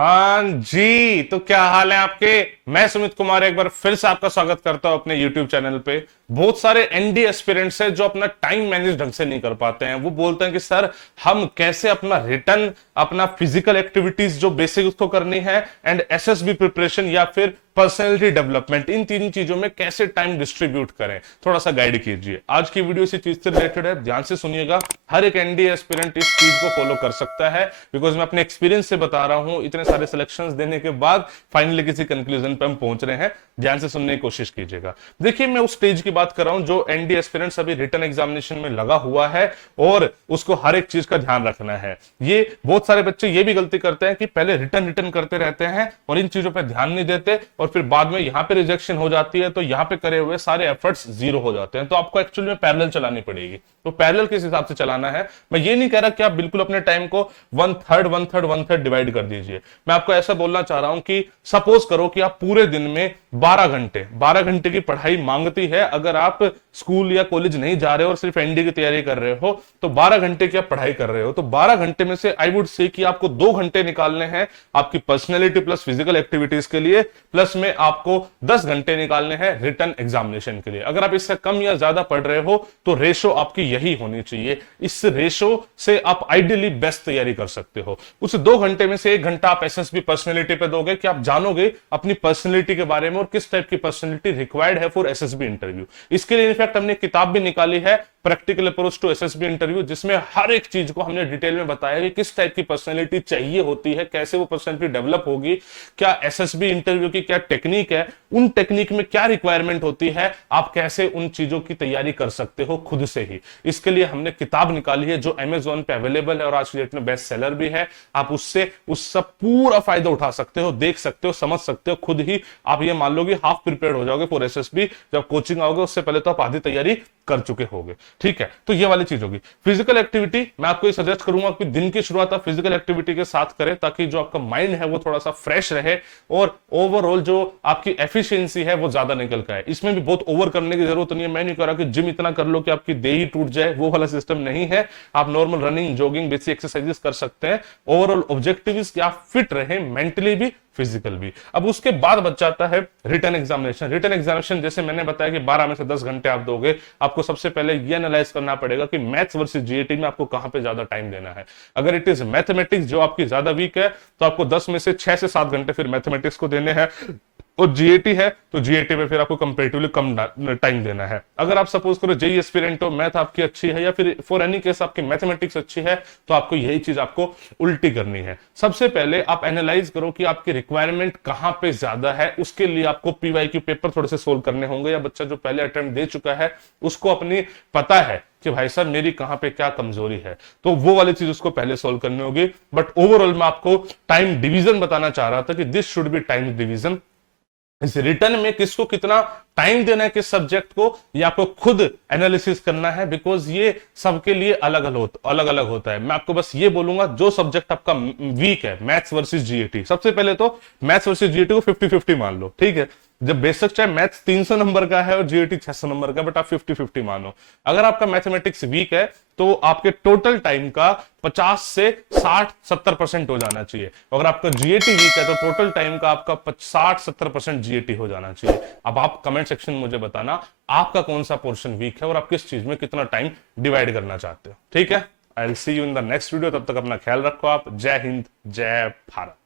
हाँ जी, तो क्या हाल है आपके। मैं सुमित कुमार एक बार फिर से आपका स्वागत करता हूं अपने YouTube चैनल पे। बहुत सारे एनडी एस्पिरेंट्स हैं जो अपना टाइम मैनेज ढंग से नहीं कर पाते हैं। वो बोलते हैं कि सर हम कैसे अपना रिटर्न, अपना फिजिकल एक्टिविटीज जो बेसिक उसको करनी है, एंड एसएसबी प्रिपरेशन या फिर पर्सनैलिटी डेवलपमेंट, इन तीन चीजों में कैसे टाइम डिस्ट्रीब्यूट करें, थोड़ा सा गाइड कीजिए। आज की वीडियो इसी चीज से रिलेटेड है, ध्यान से सुनिएगा। हर एक एनडीए एस्पिरेंट इस चीज को फॉलो कर सकता है, बिकॉज मैं अपने एक्सपीरियंस से बता रहा हूं। इतने सारे सिलेक्शंस देने के बाद फाइनली किसी कंक्लूजन पे हम पहुंच रहे हैं। ध्यान से सुनने की कोशिश कीजिएगा। देखिए, मैं उस स्टेज की बात कर रहा हूं जो एनडीए एस्पिरेंट्स अभी रिटन एग्जामिनेशन में लगा हुआ है और उसको हर एक चीज का ध्यान रखना है। ये बहुत सारे बच्चे ये भी गलती करते हैं कि पहले रिटर्न रिटर्न करते रहते हैं और इन चीजों पर ध्यान नहीं देते, और फिर बाद में यहां पे रिजेक्शन हो जाती है तो यहां पे करे हुए सारे एफर्ट्स जीरो हो जाते हैं। तो आपको एक्चुअली में पैरेलल चलानी पड़ेगी। तो पैरेलल किस हिसाब से चलाना है, मैं ये नहीं कह रहा कि आप बिल्कुल अपने टाइम को वन थर्ड डिवाइड कर दीजिए। मैं आपको ऐसा बोलना चाह रहा हूं कि सपोज करो कि आप पूरे दिन में 12 घंटे की पढ़ाई मांगती है। अगर आप स्कूल या कॉलेज नहीं जा रहे हो और सिर्फ एनडी की तैयारी कर रहे हो तो 12 घंटे की आप पढ़ाई कर रहे हो। तो 12 घंटे में से आई वुड से कि आपको 2 घंटे निकालने हैं आपकी पर्सनैलिटी प्लस फिजिकल एक्टिविटीज के लिए, प्लस में आपको 10 घंटे निकालने हैं रिटर्न एग्जामिनेशन के लिए। अगर आप इससे कम या ज्यादा पढ़ रहे हो तो रेशो आपकी यही होनी चाहिए। इस रेशो से आप आइडियली बेस्ट तैयारी कर सकते हो। उस 2 घंटे में से 1 घंटा आप एसएसबी पर्सनैलिटी पे दोगे कि आप जानोगे अपनी पर्सनैलिटी के बारे में और किस टाइप की पर्सनैलिटी रिक्वायर्ड है फॉर एसएसबी इंटरव्यू। इसके लिए इनफैक्ट हमने किताब भी निकाली है, practical approach to SSB interview, जिसमें हर एक चीज को हमने डिटेल में बताया कि किस टाइप की पर्सनैलिटी चाहिए होती है, कैसे वो पर्सनैलिटी डेवलप होगी, क्या एसएसबी इंटरव्यू की क्या टेक्निक है, उन टेक्निक में क्या रिक्वायरमेंट होती है, आप कैसे उन चीजों की तैयारी कर सकते हो खुद से ही। इसके लिए हमने किताब निकाली है जो अमेजोन पे अवेलेबल है और आज की डेट में बेस्ट सेलर भी है। आप उससे उसका पूरा फायदा उठा सकते हो, देख सकते हो, समझ सकते हो खुद ही। आप ये मान लो कि हाफ प्रिपेयर्ड हो जाओगे फॉर एसएसबी। जब कोचिंग आओगे उससे पहले तो आप आधी तैयारी कर चुके होंगे। ठीक है, तो ये वाली चीज होगी। फिजिकल एक्टिविटी मैं आपको ये सजेस्ट करूंगा कि दिन की शुरुआत आप फिजिकल एक्टिविटी के साथ करें, ताकि जो आपका माइंड है वो थोड़ा सा फ्रेश रहे और ओवरऑल जो आपकी एफिशिएंसी है वो ज्यादा निकल के आए। इसमें भी बहुत ओवर करने की जरूरत नहीं है। मैं नहीं कह रहा कि जिम इतना कर लो कि आपकी देह ही टूट जाए, वो वाला सिस्टम नहीं है। आप normal running, jogging, basic exercises कर सकते हैं। ओवरऑल ऑब्जेक्टिव कि आप फिट रहे, मेंटली भी फिजिकल भी। अब उसके बाद बच जाता है रिटन एग्जामिनेशन। रिटन एग्जामिनेशन जैसे मैंने बताया कि 12 में से 10 घंटे आप दोगे। आपको सबसे पहले ये एनालाइज करना पड़ेगा कि मैथ्स वर्सेस जीएटी में आपको कहां पे ज्यादा टाइम देना है। अगर इट इज मैथमेटिक्स जो आपकी ज्यादा वीक है तो आपको 10 में से 6 से 7 घंटे फिर मैथमेटिक्स को देने हैं, और जीएटी है तो जीएटी में फिर आपको कंपैरेटिवली कम टाइम देना है। अगर आप सपोज करो जेई एस्पिरेंट हो, मैथ आपकी अच्छी है या फिर फॉर एनी केस आपकी मैथमेटिक्स अच्छी है, तो आपको यही चीज आपको उल्टी करनी है। सबसे पहले आप एनालाइज करो कि आपकी रिक्वायरमेंट कहां पे ज्यादा है। उसके लिए आपको पीवाईक्यू पेपर थोड़े से सोल्व करने होंगे, या बच्चा जो पहले अटेम्प्ट दे चुका है उसको अपनी पता है कि भाई साहब मेरी कहां पे क्या कमजोरी है, तो वो वाली चीज उसको पहले सोल्व करनी होगी। बट ओवरऑल मैं आपको टाइम डिवीजन बताना चाह रहा था कि this should be time division. इस रिटर्न में किसको कितना टाइम देना है, किस सब्जेक्ट को, ये आपको खुद एनालिसिस करना है, बिकॉज ये सबके लिए अलग अलग होता है। मैं आपको बस ये बोलूंगा जो सब्जेक्ट आपका वीक है, मैथ्स वर्सेस जीएटी, सबसे पहले तो मैथ्स वर्सेस जीएटी को 50-50 मान लो। ठीक है, जब बेशक चाहे मैथ्स 300 नंबर का है और जीएटी 600 नंबर का, बट आप 50-50 मानो। अगर आपका मैथमेटिक्स वीक है तो आपके टोटल टाइम का 50 से 60-70% हो जाना चाहिए। अगर आपका जीएटी वीक है तो टोटल टाइम का आपका 60-70% जीएटी हो जाना चाहिए। अब आप कमेंट सेक्शन में मुझे बताना आपका कौन सा पोर्शन वीक है और आप किस चीज में कितना टाइम डिवाइड करना चाहते हो। ठीक है, I will see you in the next video. तब तक अपना ख्याल रखो आप। जय हिंद, जय भारत।